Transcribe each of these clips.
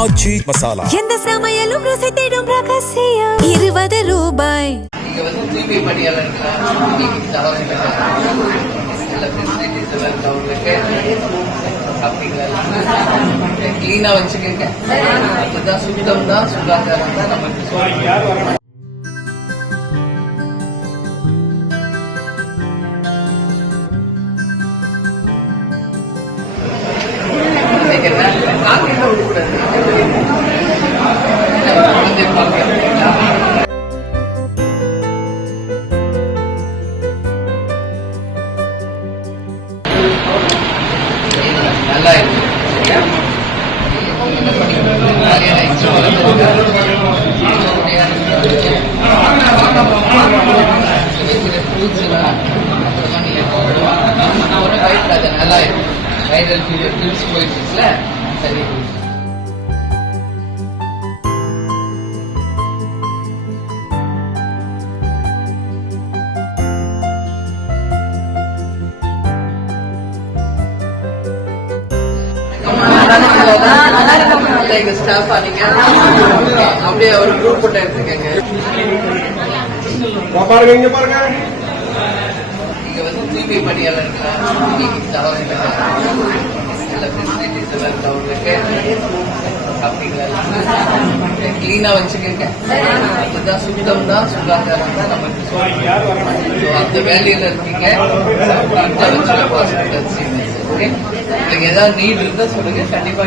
ஆச்சி மசாலா எந்த சமையலும் ருசி தேடும் ரகசியம் 20 ரூபாய். இங்க வந்து தூய்மை பணியாளர்களா கிளீனா வச்சுக்கோங்க. அதுதான் சுத்தம் தான் சுகாதாரம் தான் நமக்கு. நல்லா இருக்கு. நல்லா இருக்கு. வைரல் ஃபீவர் பில்ஸ் போயிடுச்சுல சரி. எங்க ஸ்டாஃப் ஆனீங்க அப்படியே ஒரு குரூப் போட்டோ எடுத்துக்கங்க. இங்க பாருங்க. இங்க வந்து தூய்மை பணியாளர்களா கிளீனா வச்சுக்கோங்க. அதுதான் சுத்தம் தான் சுகாதாரம் தான் நமக்கு. அந்த வேலையில இருக்கீங்க. உங்களுக்கு ஏதாவது நீட் இருந்தா சொல்லுங்க. கண்டிப்பா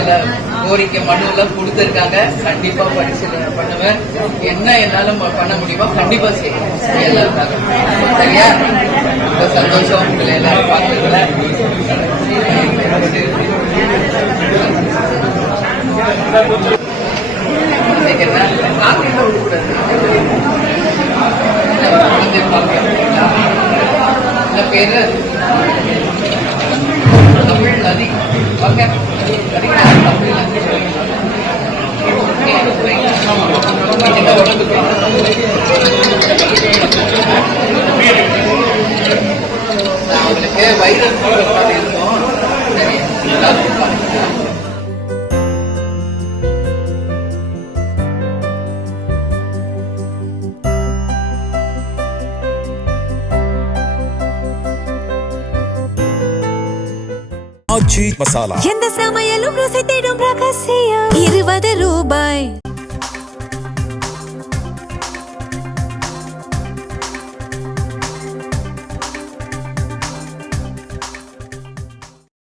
எல்லாம் கோரிக்கை மனு எல்லாம் கொடுத்துருக்காங்க. கண்டிப்பா பரிசீலனை பண்ணுவேன். என்ன என்னால பண்ண முடியுமோ கண்டிப்பா செய்யணும் எல்லாருக்காக. சரியா? ரொம்ப சந்தோஷம் உங்களை எல்லாரும் பார்க்கறதுல. பேரு தமிழ் நதி வாங்க. தமிழ் நதி அவங்களுக்கு வைரல் ஃபீவர் இருக்கும். ஆச்சி மசாலா எந்த சமையலும் ருசி தேடும் ரகசியம் 20 ரூபாய்.